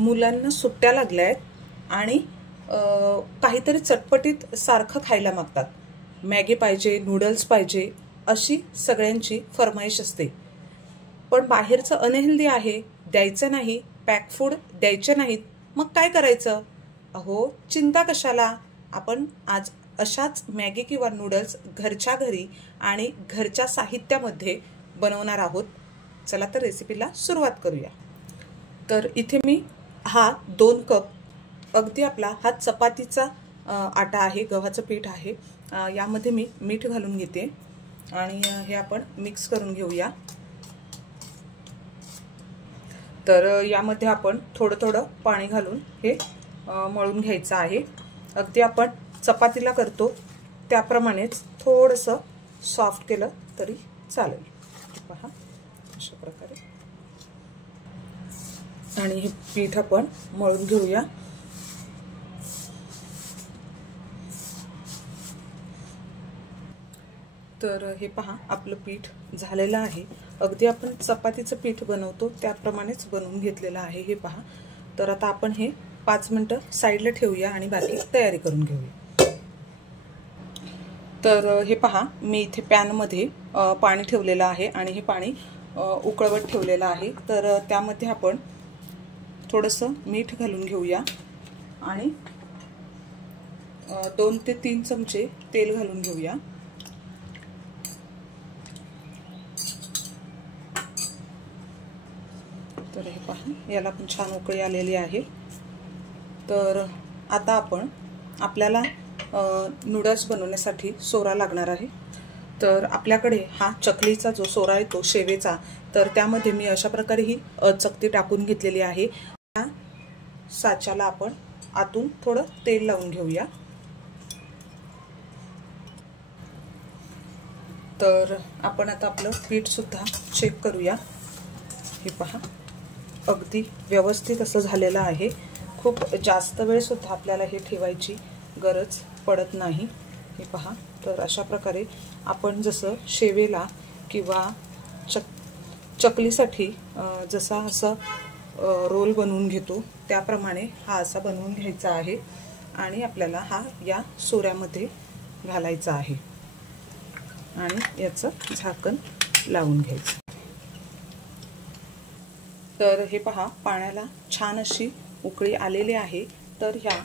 मुलांना सुट्ट्या लागल्या आहेत आणि काहीतरी चटपटीत सारखं खायला मागतात. मॅगी पाहिजे, नूडल्स पाहिजे अशी सगळ्यांची फरमाईश असते. पण बाहेरचं अनहेल्दी आहे, द्यायचं नाही, पॅक फूड द्यायचे नाहीत. मग काय करायचं? अहो, चिंता कशाला. आपण आज अशाच मॅगी किंवा नूडल्स घरच्या घरी आणि घरच्या साहित्यामध्ये बनवणार आहोत. चला तर रेसिपीला सुरुवात करूया. तर इथे मी हा 2 कप अगदी आपला हा चपातीचा आटा आहे, गव्हाचं पीठ आहे. यामध्ये मी मीठ घालून घेते आणि हे आपण मिक्स करून घेऊया. तर यामध्ये आपण थोडं थोडं पाणी घालून हे मळून घ्यायचं आहे. अगदी आपण चपातीला करतो त्याप्रमाणेच थोडंसं सॉफ्ट केलं तरी चालेल. पहा अशा प्रकारे. आणि हे पीठ आपण मळून घेऊया. तर हे पहा आपलं पीठ झालेलं आहे. अगदी आपण चपातीचं पीठ बनवतो त्याप्रमाणेच बनवून घेतलेलं आहे. हे पहा. तर आता आपण हे 5 मिनिटं साईडला ठेवूया आणि बाकी तयारी करून घेऊया. तर हे पहा मी इथे पॅनमध्ये पाणी ठेवलेलं आहे आणि हे पाणी उकळवत ठेवलेलं आहे. तर त्यामध्ये आपण थोडंसं मीठ घालून घेऊया आणि 2 ते 3 चमचे तेल घालून घेऊया. तर हे पहा याला पण छान उकळी आलेली आहे. तर आता आपल्याला नूडल्स बनवण्यासाठी सोरा लागणार आहे. तर आपल्याकडे हा चकलीचा जो सोरा आहे तो शेवेचा, तर त्यामध्ये मी अशा प्रकारे ही चकती टाकून घेतलेली आहे. या साच्याला आपण आतून थोडं तेल लावून घेऊया. तर आपण आता आपलं पीठ सुद्धा चेक करूया. हे पहा अगदी व्यवस्थित असं झालेलं आहे. खूप जास्त वेळ सुद्धा आपल्याला हे ठेवायची गरज पडत नाही. हे पहा. तर अशा प्रकारे आपण जसं शेवेला किंवा चकलीसाठी जसा असं रोल बनवून घेतो त्याप्रमाणे हा असा बनवून घ्यायचा आहे आणि आपल्याला हा या सोऱ्यामध्ये घालायचा आहे आणि याचं झाकण लावून घ्यायचं. तर हे पहा पाण्याला छान अशी उकळी आलेली आहे. तर ह्या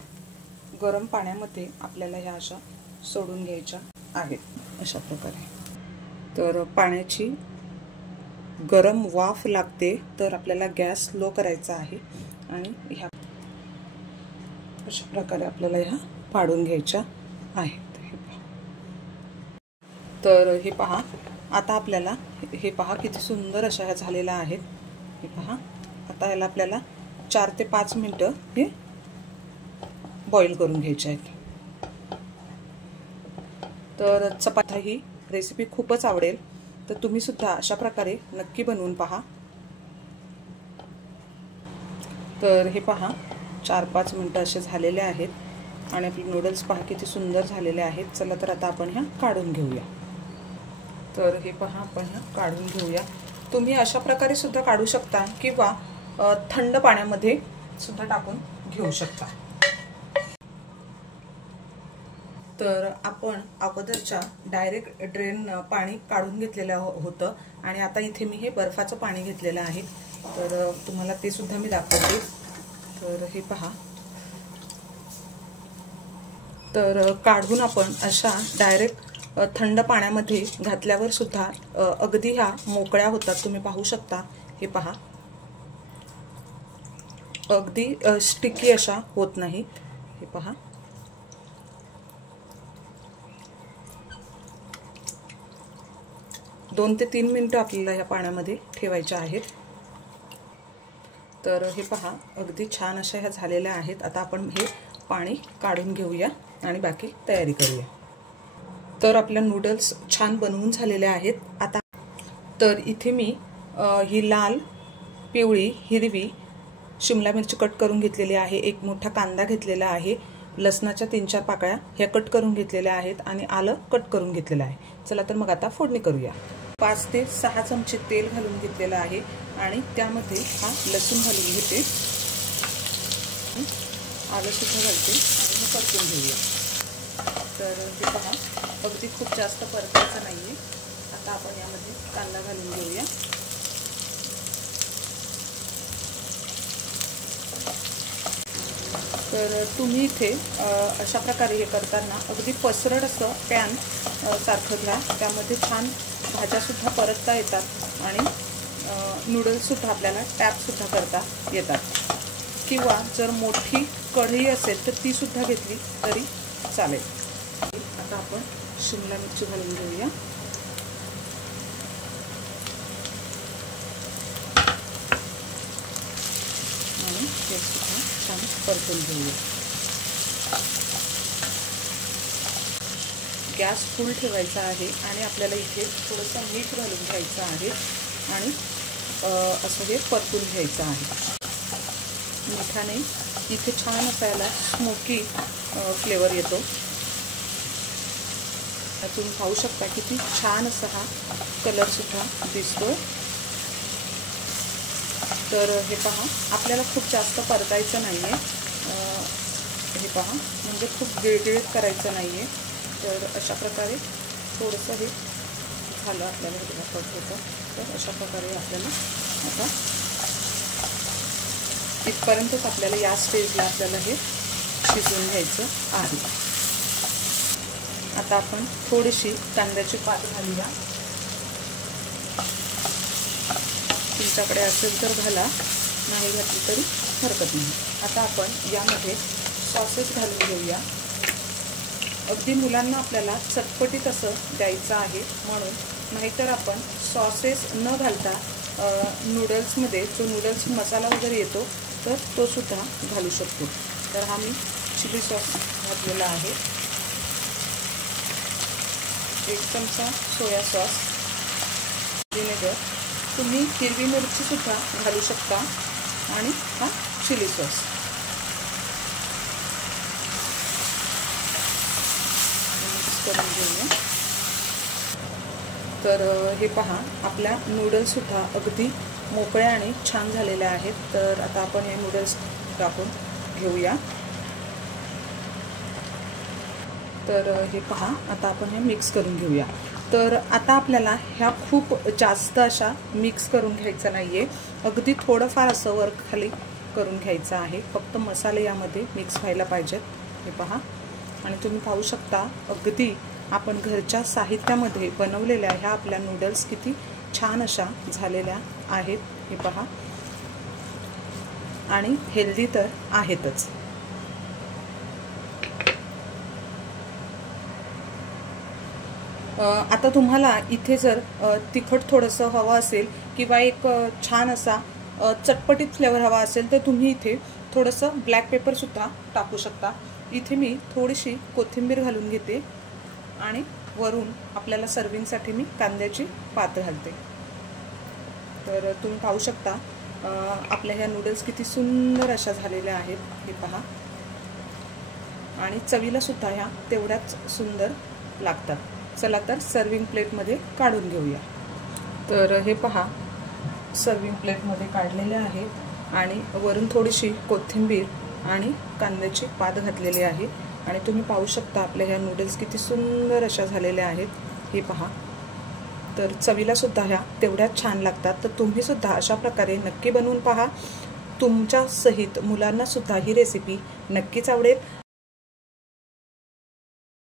गरम पाण्यामध्ये आपल्याला ह्या अशा सोडून घ्यायच्या आहेत अशा प्रकारे. तर पाण्याची गरम वाफ लागते तर आपल्याला गॅस लो करायचा आहे आणि ह्या अशा प्रकारे आपल्याला ह्या पाडून घ्यायच्या आहेत. तर हे पहा आता आपल्याला हे पहा किती सुंदर अशा ह्या झालेल्या आहेत. हे पहा आता याला आपल्याला 4 ते 5 मिनिटं हे बॉईल करून घ्यायचे आहेत. तर चपाती ही रेसिपी खूपच आवडेल तर तुम्ही सुद्धा अशा प्रकारे नक्की बनवून पहा. तर हे पहा 4-5 मिनिटं असे झालेले आहेत आणि आपले नूडल्स पहा किती सुंदर झालेले आहेत. चला तर आता आपण ह्या काढून घेऊया. तर हे पहा आपण ह्या काढून घेऊया. तुम्ही अशा प्रकारे सुद्धा काढू शकता किंवा थंड पाण्यामध्ये सुद्धा टाकून घेऊ शकता. तर आपण अगोदरच्या डायरेक्ट ड्रेन पाणी काढून घेतलेलं होतं आणि आता इथे मी हे बर्फाचं पाणी घेतलेलं आहे. तर तुम्हाला ते सुद्धा मी दाखवते. तर हे पहा. तर काढून आपण अशा डायरेक्ट थंड पाण्यामध्ये घातल्यावर सुद्धा अगदी ह्या मोकळ्या होतात. तुम्ही पाहू शकता. हे पहा अगदी स्टिकी अशा होत नाही. हे पहा. दोन ते 3 मिनिटं आपल्याला ह्या पाण्यामध्ये ठेवायच्या आहेत. तर हे पहा अगदी छान अशा ह्या झालेल्या आहेत. आता आपण हे पाणी काढून घेऊया आणि बाकी तयारी करूया. तर आपल्या नूडल्स छान बनवून झालेले आहेत. आता तर इथे मी ही लाल, पिवळी, हिरवी शिमला मिरची कट करून घेतलेली आहे. एक मोठा कांदा घेतलेला आहे. लसणाच्या 3-4 पाकळ्या ह्या कट करून घेतलेल्या आहेत आणि आलं कट करून घेतलेलं आहे. चला तर मग आता फोडणी करूया. 5 ते 6 चमचे तेल घालून घेतलेलं आहे आणि त्यामध्ये हा लसूण घालून घेते. थोडंसं आलं सुद्धा घालते आणि हे परतून घेऊया. तर हे पहा, अगदी खूप जास्त परतायचं नाही आहे. आता आपण यामध्ये कांदा घालून घेऊया. तर तुम्ही इथे अशा प्रकारे हे करताना अगदी पसरट असं पॅन सारखं घ्या. त्यामध्ये छान भाज्यासुद्धा परतता येतात आणि नूडल्ससुद्धा आपल्याला टॅपसुद्धा करता येतात. किंवा जर मोठी कढई असेल तर तीसुद्धा घेतली तरी चालेल. आता आपण शिमला मिरची घालून घेऊया. आणि हे सुद्धा छान परतून घेऊया. गॅस फुल ठेवायचा आहे आणि आपल्याला इथे थोडंसं मीठ घालून घ्यायचं आहे आणि असं हे परतून घ्यायचं आहे. मिठाने इथे छान असा याला स्मोकी फ्लेवर येतो. तुम्ही पाहू शकता किती छान असा हा कलरसुद्धा दिसतो. तर हे पहा, आपल्याला खूप जास्त परतायचं नाही आहे. हे पहा, म्हणजे खूप गिळगिळीत करायचं नाही आहे. तर अशा प्रकारे थोडंसं हे झालं आपल्याला हे परत. तर अशा प्रकारे आपल्याला आता इथपर्यंतच आपल्याला या स्टेजला आपल्याला हे शिजवून घ्यायचं आहे. आता आपण थोडीशी कांद्याची पात घालूया. तुमच्याकडे असेल तर घाला, नाही घातली तरी हरकत नाही. आता आपण यामध्ये सॉसेस घालून घेऊया. अगदी मुलांना आपल्याला चटपटीत असं द्यायचं आहे म्हणून, नाहीतर आपण सॉसेस न घालता नूडल्समध्ये जो नूडल्स मसाला वगैरे येतो तर तो सुद्धा घालू शकतो. तर हा मी चिली सॉस घातलेला आहे. 1 चमचा सोया सॉस, व्हिनेगर, तुम्ही हिरवी मिरचीसुद्धा घालू शकता आणि हा चिली सॉस. मिक्स करून घेऊया. तर हे पहा, आपल्या नूडल्ससुद्धा अगदी मोकळ्या आणि छान झालेल्या आहेत. तर आता आपण हे नूडल्स टाकून घेऊया. तर हे पहा, आता आपण हे मिक्स करून घेऊया. तर आता आपल्याला ह्या खूप जास्त अशा मिक्स करून घ्यायचं नाही आहे. अगदी थोडंफार असं वर खाली करून घ्यायचं आहे. फक्त मसाले यामध्ये मिक्स व्हायला पाहिजेत. हे पहा, आणि तुम्ही पाहू शकता अगदी आपण घरच्या साहित्यामध्ये बनवलेल्या ह्या आपल्या नूडल्स किती छान अशा झालेल्या आहेत. हे पहा, आणि हेल्दी तर आहेतच. आता तुम्हाला इथे जर तिखट थोडंसं हवं असेल किंवा एक छान असा चटपटीत फ्लेवर हवा असेल तर तुम्ही इथे थोडंसं ब्लॅक पेपरसुद्धा टाकू शकता. इथे मी थोडीशी कोथिंबीर घालून घेते आणि वरून आपल्याला सर्विंगसाठी मी कांद्याची पात घालते. तर तुम्ही पाहू शकता आपल्या ह्या नूडल्स किती सुंदर अशा झालेल्या आहेत. हे पहा, आणि चवीला सुद्धा ह्या तेवढ्याच सुंदर लागतात. चला तर सर्विंग प्लेटमध्ये काढून घेऊया. तर हे पहा, सर्विंग प्लेटमध्ये काढलेले आहेत आणि वरून थोडीशी कोथिंबीर आणि कांद्याची पात घातलेली आहे. आणि तुम्ही पाहू शकता आपल्या ह्या नूडल्स किती सुंदर अशा झालेल्या आहेत. हे पहा, तर चवीला सुद्धा ह्या तेवढ्याच छान लागतात. तर तुम्ही सुद्धा अशा प्रकारे नक्की बनवून पहा. तुमच्या सहित मुलांना सुद्धा ही रेसिपी नक्कीच आवडेल